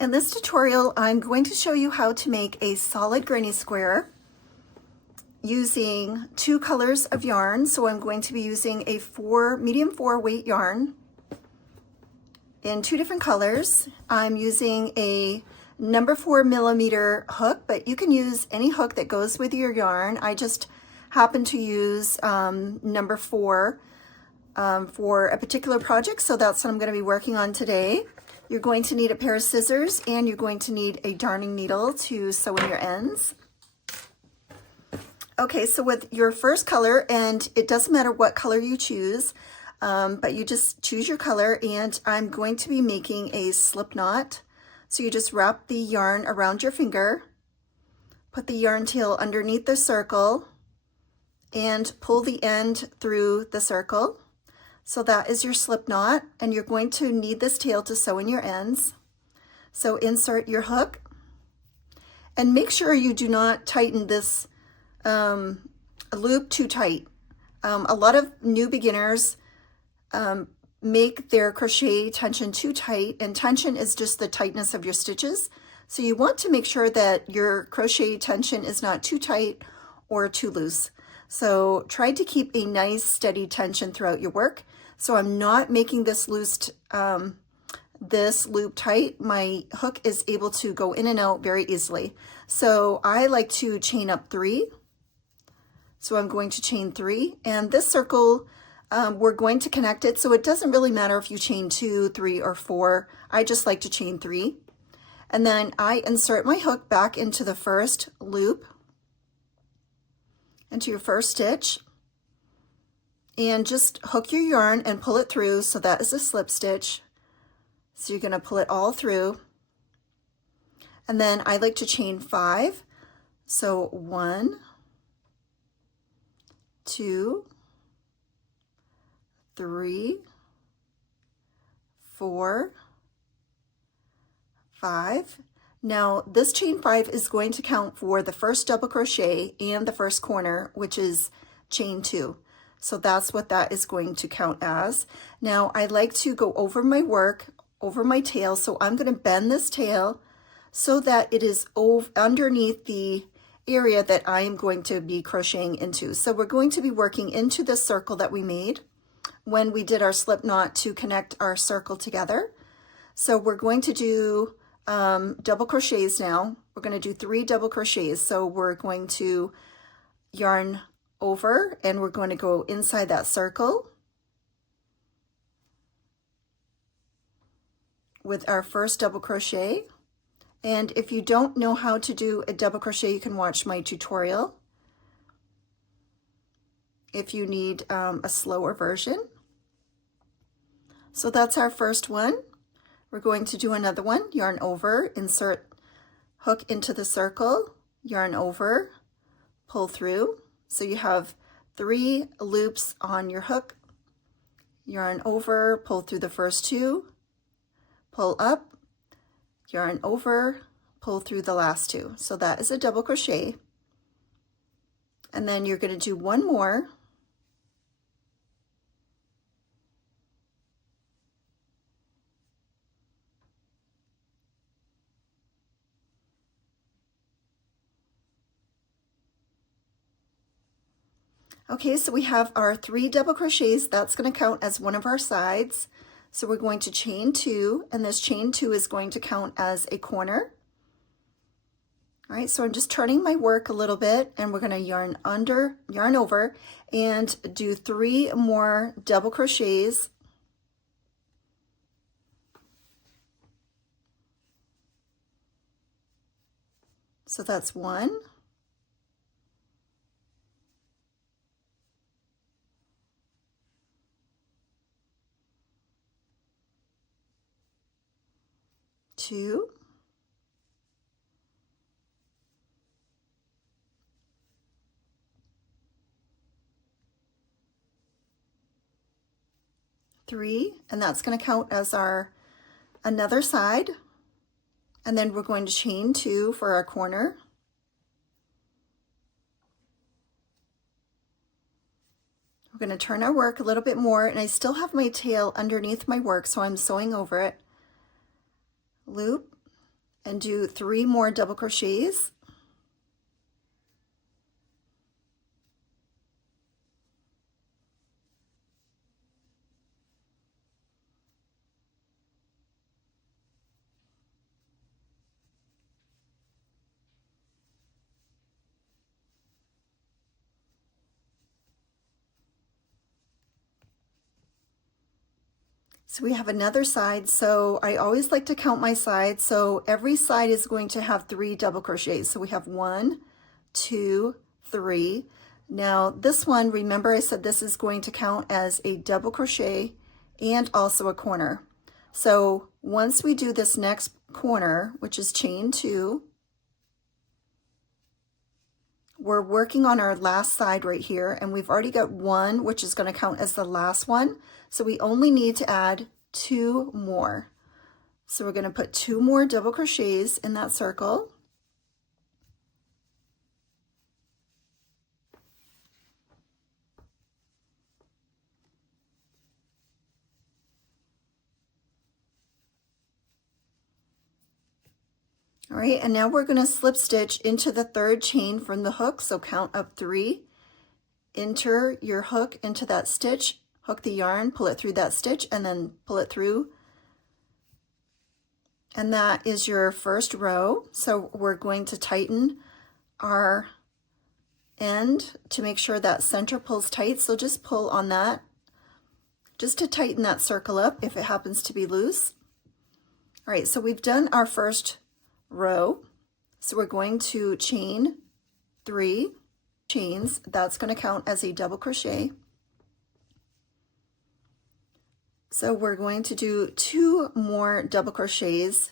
In this tutorial, I'm going to show you how to make a solid granny square using two colors of yarn. So I'm going to be using a medium 4 weight yarn in two different colors. I'm using a number 4mm hook, but you can use any hook that goes with your yarn. I just happen to use number 4 for a particular project, so that's what I'm going to be working on today. You're going to need a pair of scissors and you're going to need a darning needle to sew in your ends. Okay, so with your first color, and it doesn't matter what color you choose, but you just choose your color, and I'm going to be making a slip knot. So you just wrap the yarn around your finger, put the yarn tail underneath the circle, and pull the end through the circle. So that is your slip knot, and you're going to need this tail to sew in your ends. So insert your hook, and make sure you do not tighten this loop too tight. A lot of new beginners make their crochet tension too tight, and tension is just the tightness of your stitches. So you want to make sure that your crochet tension is not too tight or too loose. So try to keep a nice steady tension throughout your work. So I'm not making this this loop tight. My hook is able to go in and out very easily. So I like to chain up 3. So I'm going to chain 3, and this circle, we're going to connect it. So it doesn't really matter if you chain 2, 3, or 4. I just like to chain 3. And then I insert my hook back into the first loop, into your first stitch, and just hook your yarn and pull it through. So that is a slip stitch. So you're going to pull it all through. And then I like to chain 5. So 1, 2, 3, 4, 5. Now this chain 5 is going to count for the first double crochet and the first corner, which is chain 2. So that's what that is going to count as. Now I like to go over my work, over my tail, so I'm going to bend this tail so that it is underneath the area that I am going to be crocheting into. So we're going to be working into this circle that we made when we did our slip knot to connect our circle together. So we're going to do double crochets now. We're going to do 3 double crochets. So we're going to yarn over, and we're going to go inside that circle with our first double crochet. And if you don't know how to do a double crochet, you can watch my tutorial if you need a slower version. So that's our first one. We're going to do another one. Yarn over, insert hook into the circle, yarn over, pull through. So you have 3 loops on your hook, yarn over, pull through the first 2, pull up, yarn over, pull through the last 2. So that is a double crochet. And then you're going to do one more. Okay, so we have our 3 double crochets. That's going to count as one of our sides. So we're going to chain 2, and this chain 2 is going to count as a corner. All right, so I'm just turning my work a little bit, and we're going to yarn over, and do 3 more double crochets. So that's 1. 2, 3, and that's going to count as our another side. And then we're going to chain 2 for our corner. We're going to turn our work a little bit more, and I still have my tail underneath my work, so I'm sewing over it. Loop, and do 3 more double crochets. So we have another side, so I always like to count my sides. So every side is going to have 3 double crochets. So we have 1, 2, 3. Now this one, remember I said this is going to count as a double crochet and also a corner. So once we do this next corner, which is chain 2, we're working on our last side right here, and we've already got 1, which is going to count as the last one. So we only need to add 2 more. So we're going to put 2 more double crochets in that circle. All right, and now we're going to slip stitch into the 3rd chain from the hook. So count up 3, enter your hook into that stitch, hook the yarn, pull it through that stitch, and then pull it through. And that is your first row. So we're going to tighten our end to make sure that center pulls tight. So just pull on that just to tighten that circle up if it happens to be loose. All right, so we've done our first row. So we're going to chain 3 chains. That's going to count as a double crochet. So we're going to do 2 more double crochets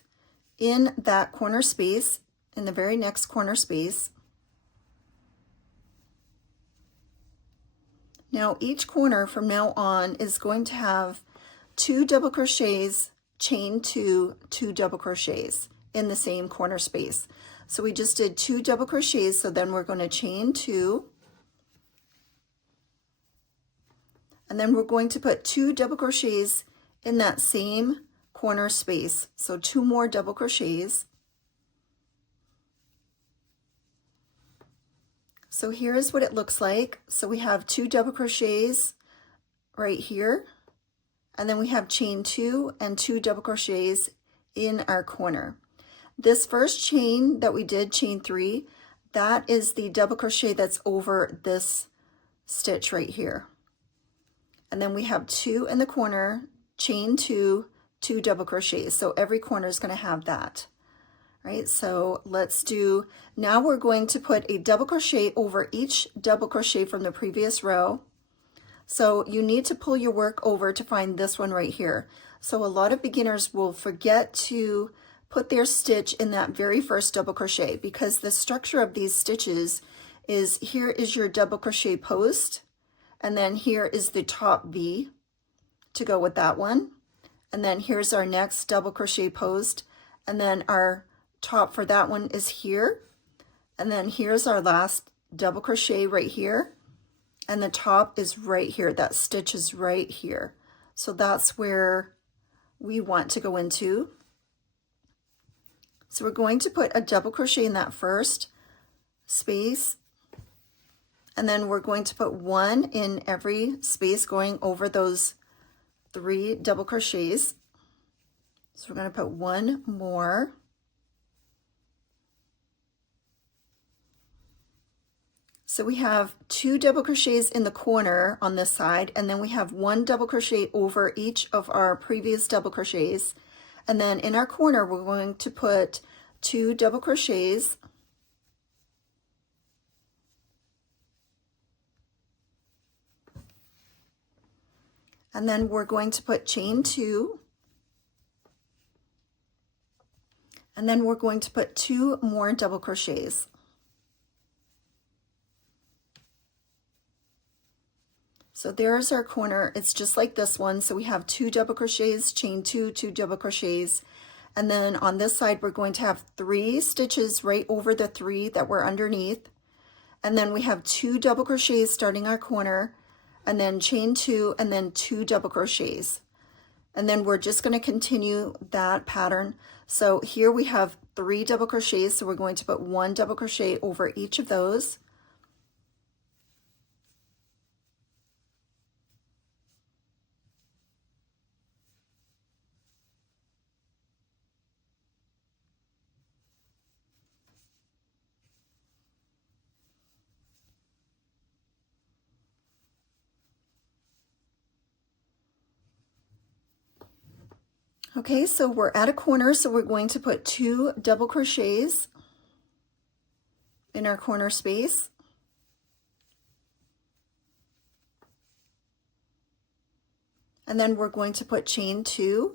in that corner space, in the very next corner space. Now each corner from now on is going to have 2 double crochets, chain 2, 2 double crochets in the same corner space. So we just did 2 double crochets, so then we're going to chain 2, and then we're going to put 2 double crochets in that same corner space. So 2 more double crochets. So here's what it looks like. So we have 2 double crochets right here, and then we have chain 2 and 2 double crochets in our corner. This first chain that we did, chain 3, that is the double crochet that's over this stitch right here. And then we have 2 in the corner, chain 2, 2 double crochets. So every corner is going to have that. Right, so let's do, now we're going to put a double crochet over each double crochet from the previous row. So you need to pull your work over to find this one right here. So a lot of beginners will forget to put their stitch in that very first double crochet, because the structure of these stitches is, here is your double crochet post, and then here is the top V to go with that one, and then here's our next double crochet post, and then our top for that one is here, and then here's our last double crochet right here, and the top is right here. That stitch is right here. So that's where we want to go into. So we're going to put a double crochet in that first space, and then we're going to put 1 in every space going over those 3 double crochets. So we're going to put 1 more. So we have 2 double crochets in the corner on this side, and then we have 1 double crochet over each of our previous double crochets. And then in our corner, we're going to put 2 double crochets. And then we're going to put chain 2. And then we're going to put 2 more double crochets. So there's our corner. It's just like this one. So we have 2 double crochets, chain 2, 2 double crochets. And then on this side, we're going to have 3 stitches right over the 3 that were underneath. And then we have 2 double crochets starting our corner, and then chain 2, and then 2 double crochets. And then we're just going to continue that pattern. So here we have 3 double crochets, so we're going to put 1 double crochet over each of those. Okay, so we're at a corner, so we're going to put 2 double crochets in our corner space. And then we're going to put chain 2.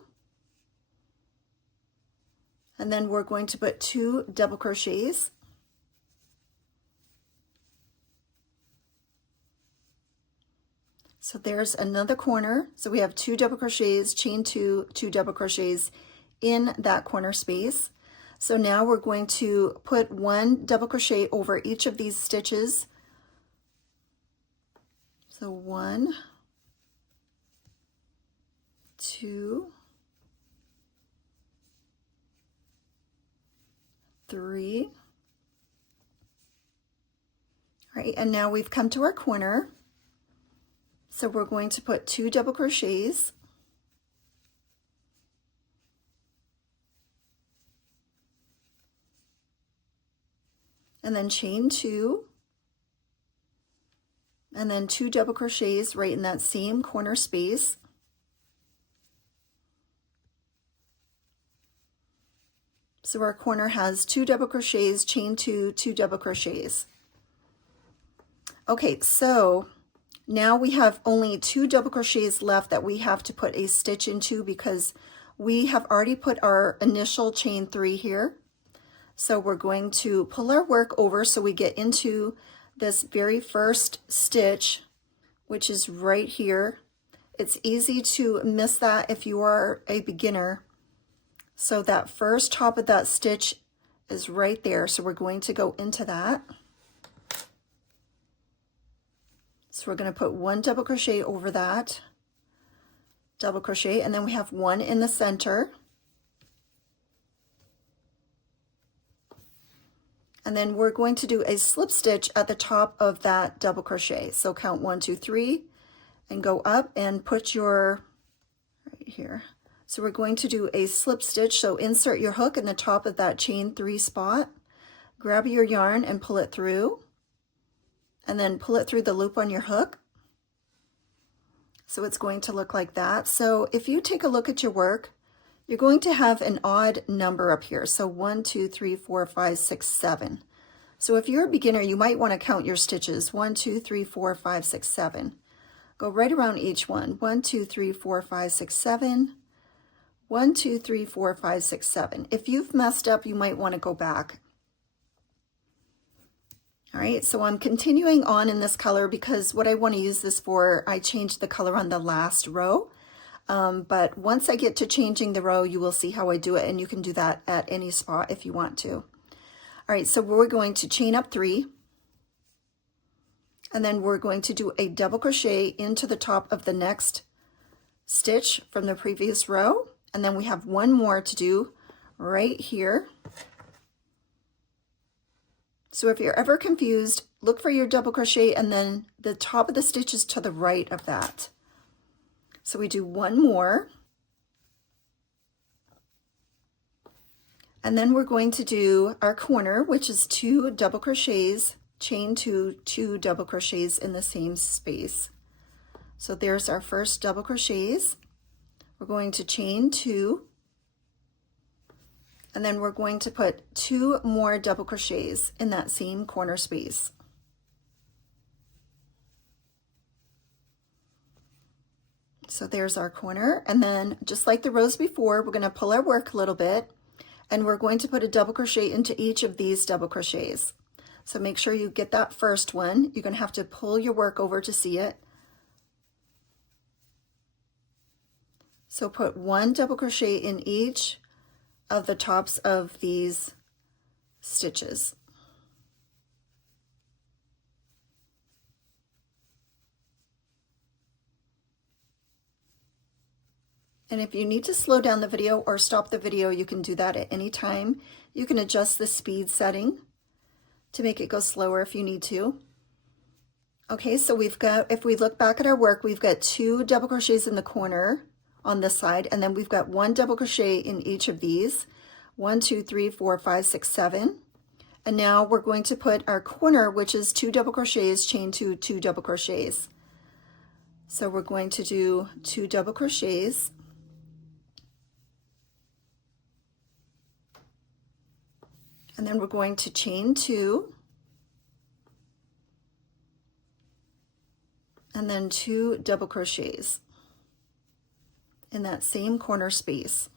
And then we're going to put 2 double crochets. So there's another corner. So we have 2 double crochets, chain 2, 2 double crochets in that corner space. So now we're going to put 1 double crochet over each of these stitches. So 1, 2, 3. All right, and now we've come to our corner. So we're going to put 2 double crochets. And then chain 2. And then 2 double crochets right in that same corner space. So our corner has 2 double crochets, chain 2, 2 double crochets. Okay, so now we have only 2 double crochets left that we have to put a stitch into because we have already put our initial chain 3 here. So we're going to pull our work over so we get into this very first stitch, which is right here. It's easy to miss that if you are a beginner. So that first top of that stitch is right there. So we're going to go into that. So we're going to put 1 double crochet over that, double crochet, and then we have 1 in the center. And then we're going to do a slip stitch at the top of that double crochet. So count 1, 2, 3 and go up and put your, right here. So we're going to do a slip stitch. So insert your hook in the top of that chain 3 spot, grab your yarn and pull it through. And then pull it through the loop on your hook. So it's going to look like that. So if you take a look at your work, you're going to have an odd number up here. So 1, 2, 3, 4, 5, 6, 7. So if you're a beginner, you might want to count your stitches. 1, 2, 3, 4, 5, 6, 7. Go right around each one. 1, 2, 3, 4, 5, 6, 7. 1, 2, 3, 4, 5, 6, 7. If you've messed up, you might want to go back. All right, so I'm continuing on in this color because what I want to use this for, I changed the color on the last row. But once I get to changing the row, you will see how I do it, and you can do that at any spot if you want to. All right, so we're going to chain up 3, and then we're going to do a double crochet into the top of the next stitch from the previous row, and then we have 1 more to do right here. So if you're ever confused, look for your double crochet and then the top of the stitch is to the right of that. So we do 1 more. And then we're going to do our corner, which is 2 double crochets, chain 2, 2 double crochets in the same space. So there's our first double crochets. We're going to chain 2. And then we're going to put 2 more double crochets in that same corner space. So there's our corner, and then just like the rows before, we're going to pull our work a little bit, and we're going to put a double crochet into each of these double crochets. So make sure you get that first one. You're going to have to pull your work over to see it. So put 1 double crochet in each of the tops of these stitches. And if you need to slow down the video or stop the video, you can do that at any time. You can adjust the speed setting to make it go slower if you need to. Okay, so we've got, if we look back at our work, we've got 2 double crochets in the corner on this side, and then we've got 1 double crochet in each of these. 1, 2, 3, 4, 5, 6, 7. And now we're going to put our corner, which is 2 double crochets, chain 2, 2 double crochets. So we're going to do 2 double crochets. And then we're going to chain 2. And then 2 double crochets in that same corner space.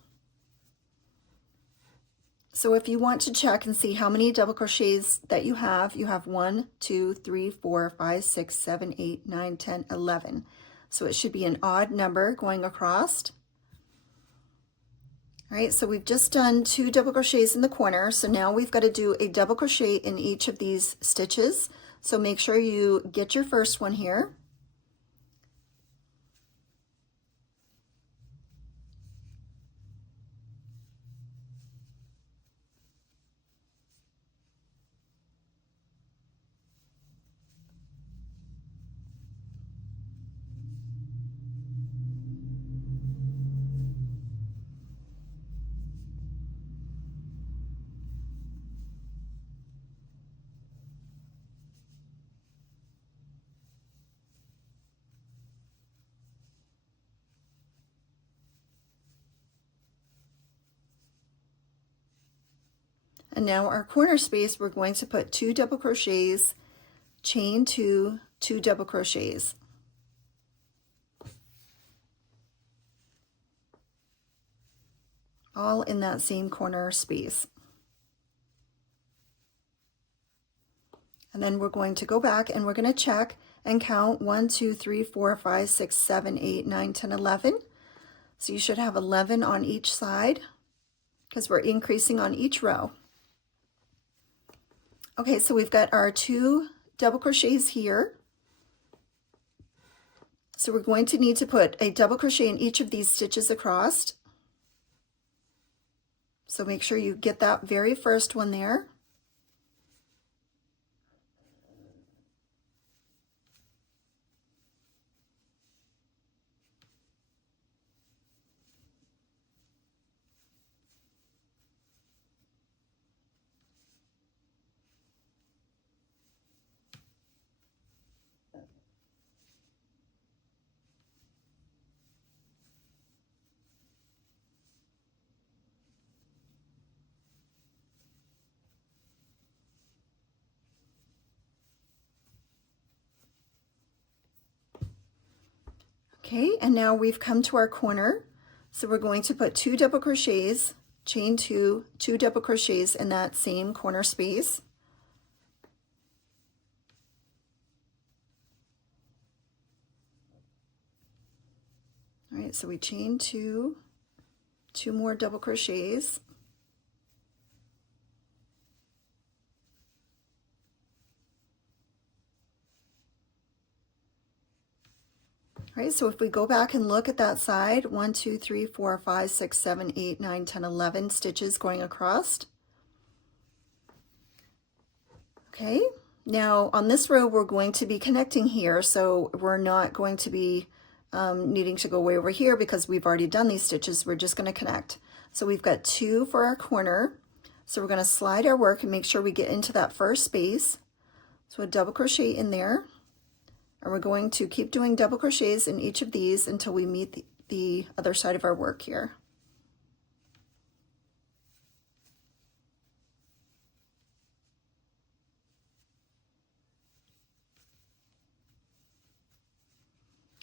So if you want to check and see how many double crochets that you have 1, 2, 3, 4, 5, 6, 7, 8, 9, 10, 11. So it should be an odd number going across. All right, so we've just done 2 double crochets in the corner. So now we've got to do a double crochet in each of these stitches. So make sure you get your first one here. And now our corner space, we're going to put 2 double crochets, chain 2, 2 double crochets. All in that same corner space. And then we're going to go back and we're going to check and count 1, 2, 3, 4, 5, 6, 7, 8, 9, 10, 11. So you should have 11 on each side because we're increasing on each row. Okay, so we've got our 2 double crochets here. So we're going to need to put a double crochet in each of these stitches across. So make sure you get that very first one there. Okay, and now we've come to our corner. So we're going to put 2 double crochets, chain 2, 2 double crochets in that same corner space. All right, so we chain 2, 2 more double crochets. All right, so if we go back and look at that side, 1, 2, 3, 4, 5, 6, 7, 8, 9, 10, 11 stitches going across. Okay, now on this row, we're going to be connecting here, so we're not going to be needing to go way over here because we've already done these stitches. We're just going to connect. So we've got 2 for our corner. So we're going to slide our work and make sure we get into that first space. So a double crochet in there. And we're going to keep doing double crochets in each of these until we meet the other side of our work here.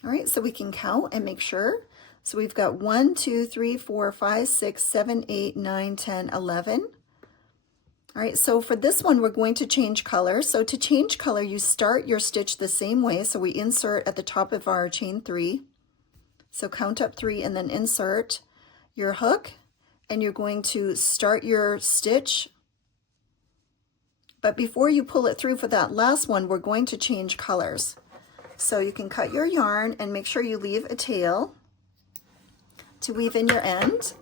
All right, so we can count and make sure. So we've got 1, 2, 3, 4, 5, 6, 7, 8, 9, 10, 11. All right, so for this one, we're going to change color. So to change color, you start your stitch the same way. So we insert at the top of our chain 3. So count up 3 and then insert your hook, and you're going to start your stitch. But before you pull it through for that last one, we're going to change colors. So you can cut your yarn and make sure you leave a tail to weave in your end.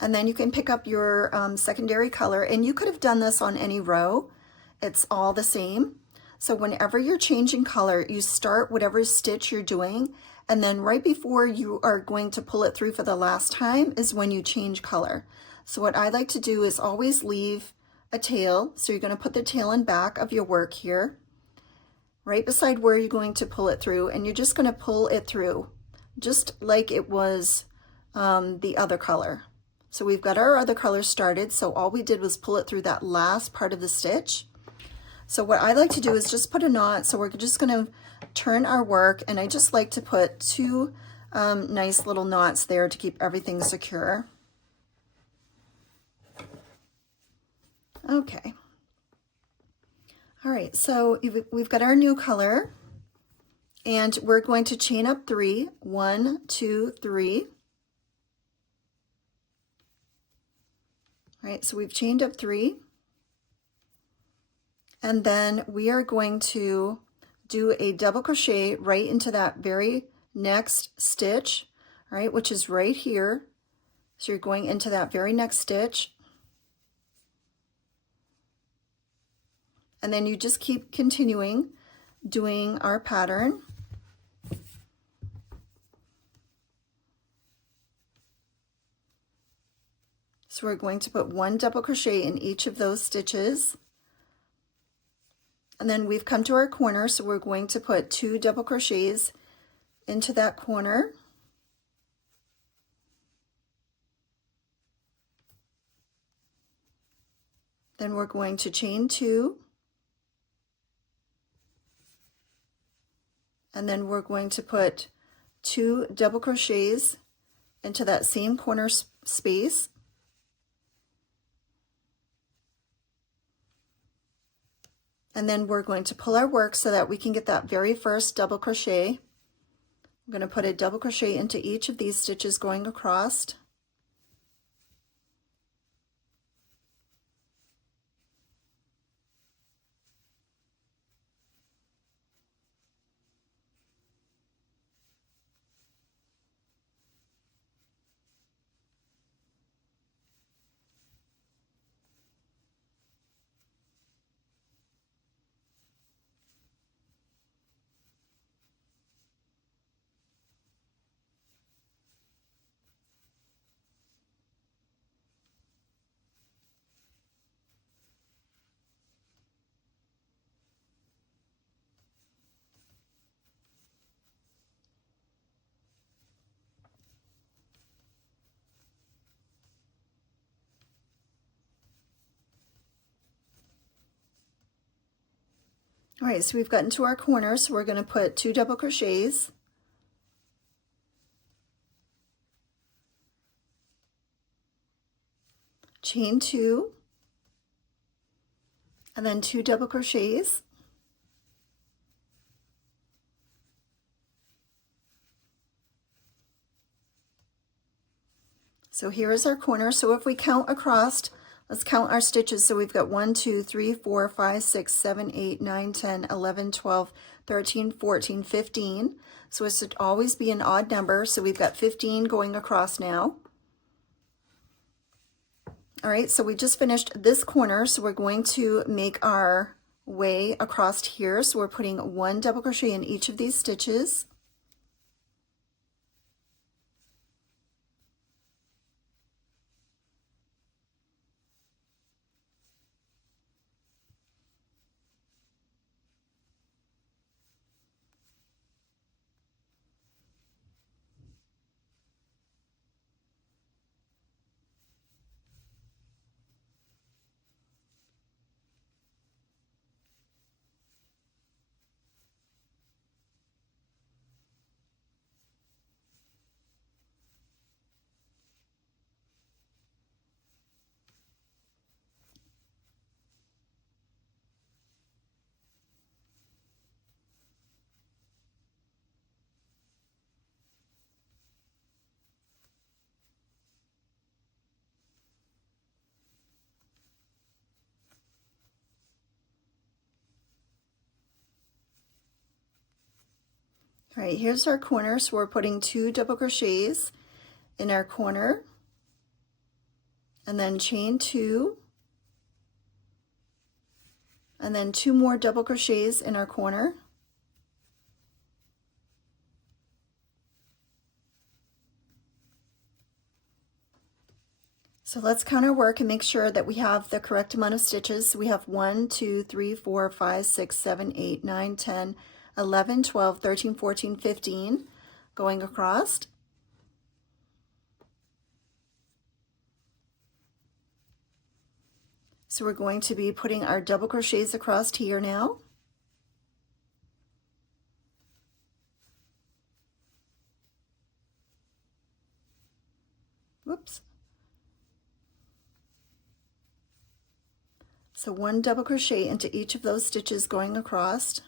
And then you can pick up your secondary color, and you could have done this on any row. It's all the same. So whenever you're changing color, you start whatever stitch you're doing, and then right before you are going to pull it through for the last time is when you change color. So what I like to do is always leave a tail. So you're going to put the tail and back of your work here, right beside where you're going to pull it through, and you're just going to pull it through just like it was the other color. So we've got our other color started, so all we did was pull it through that last part of the stitch. So what I like to do is just put a knot, so we're just going to turn our work, and I just like to put two nice little knots there to keep everything secure. Okay. All right, so we've got our new color, and we're going to chain up 3. 1, 2, 3. All right, so we've chained up 3, and then we are going to do a double crochet right into that very next stitch, all right, which is right here. So you're going into that very next stitch, and then you just keep continuing doing our pattern. So we're going to put 1 double crochet in each of those stitches. And then we've come to our corner, so we're going to put 2 double crochets into that corner. Then we're going to chain 2. And then we're going to put 2 double crochets into that same corner space. And then we're going to pull our work so that we can get that very first double crochet. I'm going to put a double crochet into each of these stitches going across. All right, so we've gotten to our corner, so we're going to put 2 double crochets. Chain 2, and then 2 double crochets. So here is our corner. So if we count across, let's count our stitches. So we've got 1, 2, 3, 4, 5, 6, 7, 8, 9, 10, 11, 12, 13, 14, 15. So it should always be an odd number. So we've got 15 going across now. All right, so we just finished this corner. So we're going to make our way across here. So we're putting 1 double crochet in each of these stitches. All right, here's our corner. So we're putting 2 double crochets in our corner, and then chain 2, and then 2 more double crochets in our corner. So let's count our work and make sure that we have the correct amount of stitches. So we have 1, 2, 3, 4, 5, 6, 7, 8, 9, 10, 11, 12, 13, 14, 15 going across. So we're going to be putting our double crochets across here now. Whoops. So 1 double crochet into each of those stitches going across.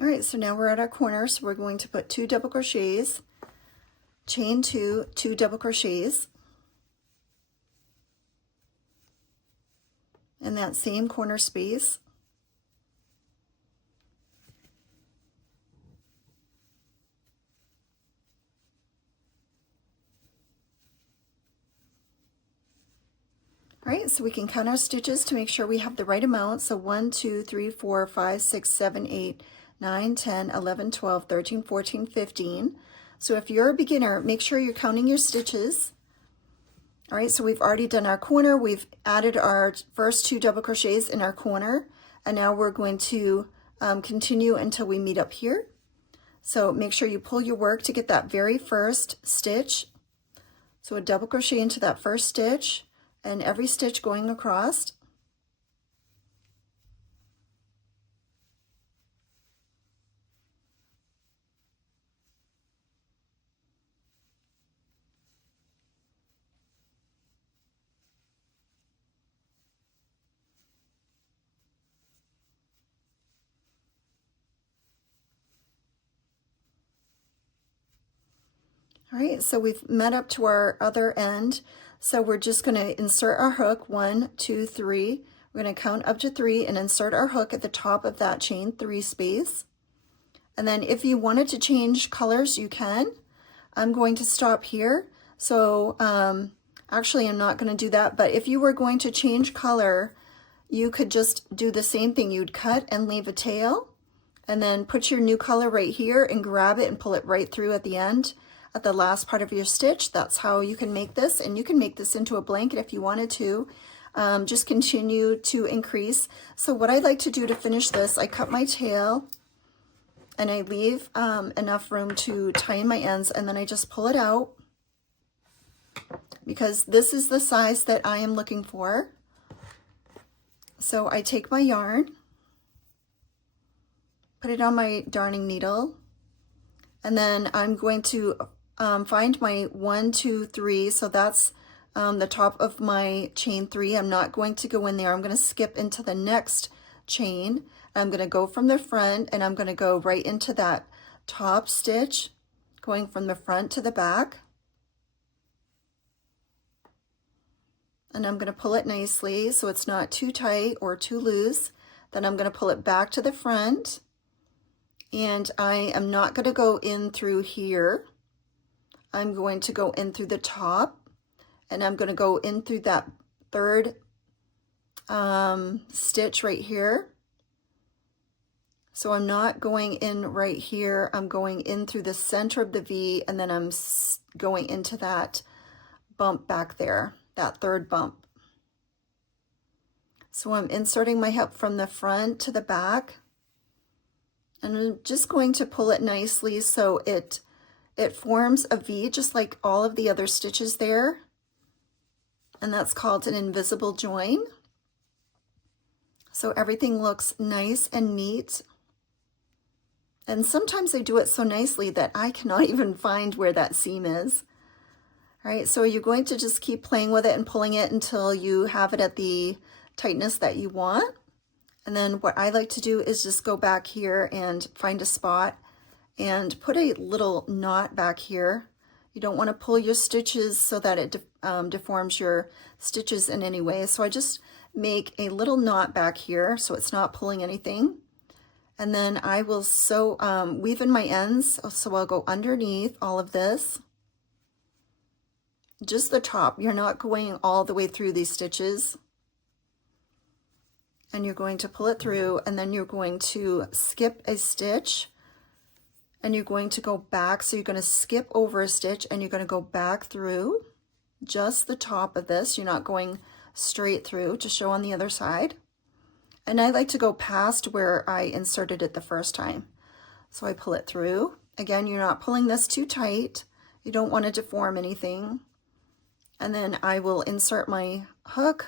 All right, so now we're at our corner, so we're going to put 2 double crochets, chain 2, 2 double crochets in that same corner space. All right, so we can count our stitches to make sure we have the right amount. So 1, 2, 3, 4, 5, 6, 7, 8, 9, 10, 11, 12, 13, 14, 15. So if you're a beginner, make sure you're counting your stitches. All right, so we've already done our corner. We've added our first 2 double crochets in our corner, and now we're going to continue until we meet up here. So make sure you pull your work to get that very first stitch. So a double crochet into that first stitch, and every stitch going across. All right, so we've met up to our other end. So we're just going to insert our hook, 1, 2, 3. We're going to count up to 3 and insert our hook at the top of that chain 3 space. And then if you wanted to change colors, you can. I'm going to stop here. So actually, I'm not going to do that. But if you were going to change color, you could just do the same thing. You'd cut and leave a tail, and then put your new color right here and grab it and pull it right through at the end, at the last part of your stitch. That's how you can make this, and you can make this into a blanket if you wanted to. Just continue to increase. So what I like to do to finish this, I cut my tail and I leave enough room to tie in my ends, and then I just pull it out because this is the size that I am looking for. So I take my yarn, put it on my darning needle, and then I'm going to find my 1, 2, 3. So that's the top of my chain 3. I'm not going to go in there. I'm going to skip into the next chain. I'm going to go from the front, and I'm going to go right into that top stitch, going from the front to the back. And I'm going to pull it nicely so it's not too tight or too loose. Then I'm going to pull it back to the front, and I am not going to go in through here. I'm going to go in through the top, and I'm going to go in through that third stitch right here. So I'm not going in right here. I'm going in through the center of the V, and then I'm going into that bump back there, that third bump. So I'm inserting my hook from the front to the back, and I'm just going to pull it nicely so it it forms a V just like all of the other stitches there. And that's called an invisible join. So everything looks nice and neat. And sometimes I do it so nicely that I cannot even find where that seam is. All right, so you're going to just keep playing with it and pulling it until you have it at the tightness that you want. And then what I like to do is just go back here and find a spot and put a little knot back here. You don't want to pull your stitches so that it deforms your stitches in any way. So I just make a little knot back here so it's not pulling anything. And then I will weave in my ends. So I'll go underneath all of this. Just the top. You're not going all the way through these stitches. And you're going to pull it through, and then you're going to skip a stitch, and you're going to go back. So you're going to skip over a stitch and you're going to go back through just the top of this. You're not going straight through to show on the other side. And I like to go past where I inserted it the first time. So I pull it through. Again, you're not pulling this too tight. You don't want to deform anything. And then I will insert my hook.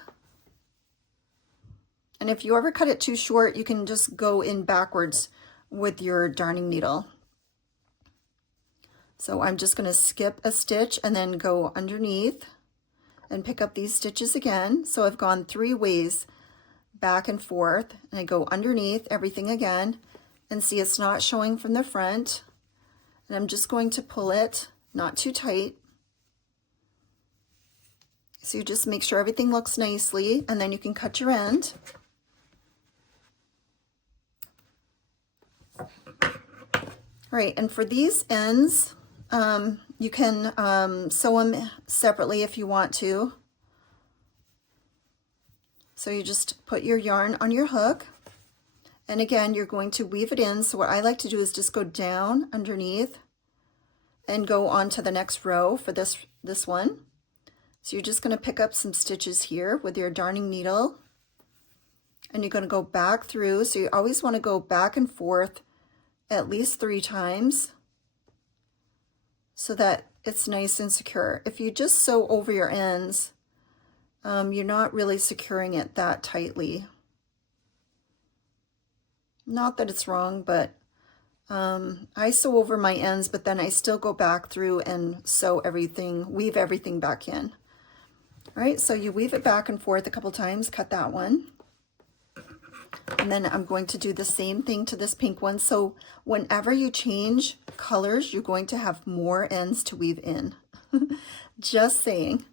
And if you ever cut it too short, you can just go in backwards with your darning needle. So I'm just going to skip a stitch and then go underneath and pick up these stitches again. So I've gone 3 ways back and forth, and I go underneath everything again, and see it's not showing from the front. And I'm just going to pull it, not too tight. So you just make sure everything looks nicely, and then you can cut your end. All right, and for these ends, you can sew them separately if you want to. So you just put your yarn on your hook, and again, you're going to weave it in. So what I like to do is just go down underneath and go on to the next row for this one. So you're just going to pick up some stitches here with your darning needle, and you're going to go back through. So you always want to go back and forth at least 3 times so that it's nice and secure. If you just sew over your ends, you're not really securing it that tightly. Not that it's wrong, but I sew over my ends, but then I still go back through and sew everything, weave everything back in. All right, so you weave it back and forth a couple times, cut that one. And then I'm going to do the same thing to this pink one. So whenever you change colors, you're going to have more ends to weave in. Just saying.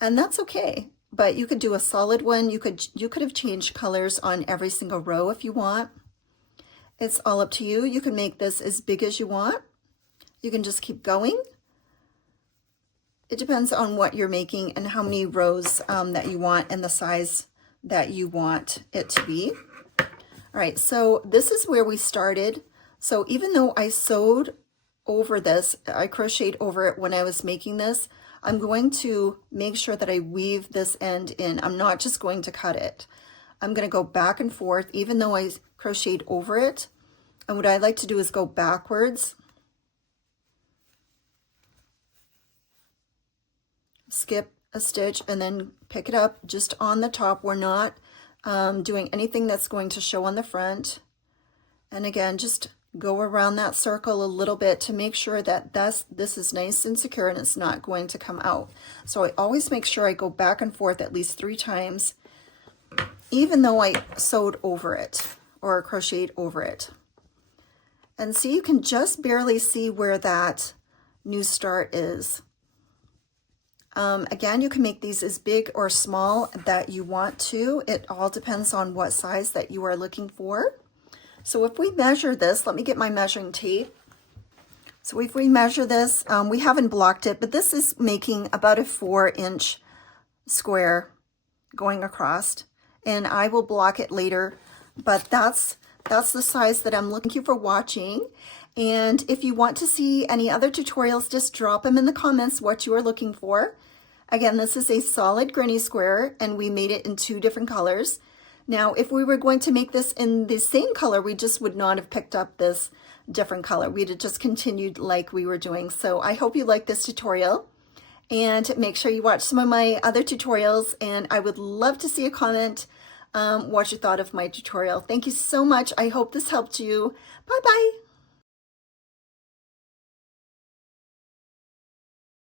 And that's okay. But you could do a solid one. You could have changed colors on every single row if you want. It's all up to you. You can make this as big as you want. You can just keep going. It depends on what you're making and how many rows that you want and the size that you want it to be. All right, so this is where we started. So even though I sewed over this, I crocheted over it when I was making this, I'm going to make sure that I weave this end in. I'm not just going to cut it. I'm going to go back and forth even though I crocheted over it. And what I like to do is go backwards, skip a stitch, and then pick it up just on the top. We're not doing anything that's going to show on the front. And again, just go around that circle a little bit to make sure that this is nice and secure and it's not going to come out. So I always make sure I go back and forth at least 3 times, even though I sewed over it or crocheted over it. And see, you can just barely see where that new start is. Again, you can make these as big or small that you want to. It all depends on what size that you are looking for. So if we measure this, let me get my measuring tape. So if we measure this, we haven't blocked it, but this is making about a 4-inch square going across, and I will block it later, but that's the size that I'm looking. Thank you for watching. And if you want to see any other tutorials, just drop them in the comments what you are looking for. Again, this is a solid granny square, and we made it in 2 different colors. Now, if we were going to make this in the same color, we just would not have picked up this different color. We'd have just continued like we were doing. So I hope you like this tutorial, and make sure you watch some of my other tutorials, and I would love to see a comment what you thought of my tutorial. Thank you so much. I hope this helped you. Bye bye.